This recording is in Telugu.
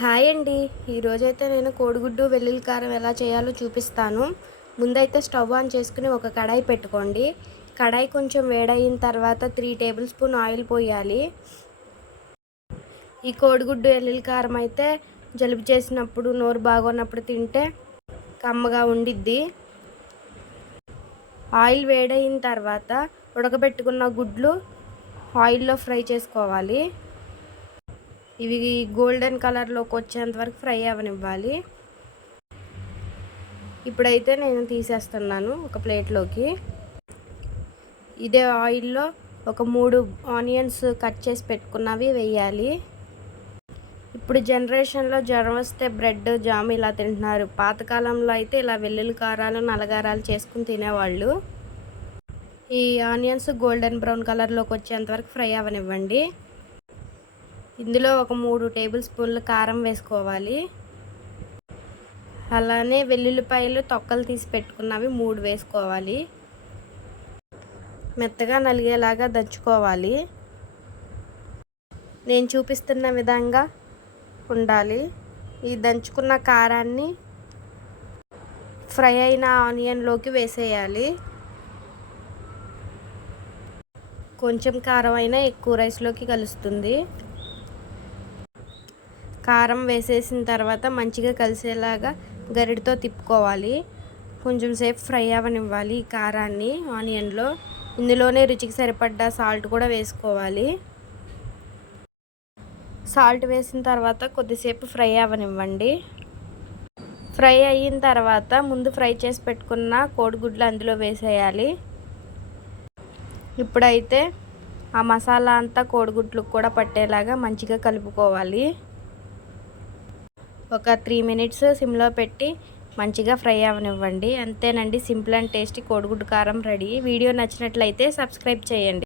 హాయ్ అండి. ఈరోజైతే నేను కోడిగుడ్డు వెల్లుల్లి కారం ఎలా చేయాలో చూపిస్తాను. ముందైతే స్టవ్ ఆన్ చేసుకుని ఒక కడాయి పెట్టుకోండి. కడాయి కొంచెం వేడయిన తర్వాత 3 టేబుల్ స్పూన్ ఆయిల్ పోయాలి. ఈ కోడిగుడ్డు వెల్లుల్లి కారం అయితే జలుబు చేసినప్పుడు, నోరు బాగోనప్పుడు తింటే కమ్మగా ఉండిద్ది. ఆయిల్ వేడయిన తర్వాత ఉడకబెట్టుకున్న గుడ్లు ఆయిల్లో ఫ్రై చేసుకోవాలి. ఇవి గోల్డెన్ కలర్లోకి వచ్చేంత వరకు ఫ్రై అవ్వనివ్వాలి. ఇప్పుడైతే నేను తీసేస్తున్నాను ఒక ప్లేట్లోకి. ఇదే ఆయిల్లో ఒక 3 ఆనియన్స్ కట్ చేసి పెట్టుకున్నవి వేయాలి. ఇప్పుడు జనరేషన్లో జ్వరం వస్తే బ్రెడ్ జామ్ ఇలా తింటున్నారు. పాతకాలంలో అయితే ఇలా వెల్లుల్లి కారాలు, నల్లగారాలు చేసుకుని తినేవాళ్ళు. ఈ ఆనియన్స్ గోల్డెన్ బ్రౌన్ కలర్లోకి వచ్చేంత వరకు ఫ్రై అవ్వనివ్వండి. ఇందులో ఒక 3 టేబుల్ స్పూన్ల కారం వేసుకోవాలి. అలానే వెల్లుల్లిపాయలు తొక్కలు తీసి పెట్టుకున్నవి 3 వేసుకోవాలి. మెత్తగా నలిగేలాగా దంచుకోవాలి. నేను చూపిస్తున్న విధంగా ఉండాలి. ఈ దంచుకున్న కారాన్ని ఫ్రై అయిన ఆనియన్లోకి వేసేయాలి. కొంచెం కారం అయినా ఎక్కువ రైస్లోకి కలుస్తుంది. కారం వేసేసిన తర్వాత మంచిగా కలిసేలాగా గరిటతో తిప్పుకోవాలి. కొంచెం సేపు ఫ్రై అవ్వనివ్వాలి ఈ కారాన్ని ఆనియన్లో. ఇందులోనే రుచికి సరిపడ్డ సాల్ట్ కూడా వేసుకోవాలి. సాల్ట్ వేసిన తర్వాత కొద్దిసేపు ఫ్రై అవ్వనివ్వండి. ఫ్రై అయిన తర్వాత ముందు ఫ్రై చేసి పెట్టుకున్న కోడిగుడ్లు అందులో వేసేయాలి. ఇప్పుడైతే ఆ మసాలా అంతా కోడిగుడ్లకు కూడా పట్టేలాగా మంచిగా కలుపుకోవాలి. ఒక 3 మినిట్స్ సిమ్లో పెట్టి మంచిగా ఫ్రై అవ్వనివ్వండి. అంతేనండి, సింపుల్ అండ్ టేస్టీ కోడిగుడ్డు కారం రెడీ. వీడియో నచ్చినట్లయితే సబ్స్క్రైబ్ చేయండి.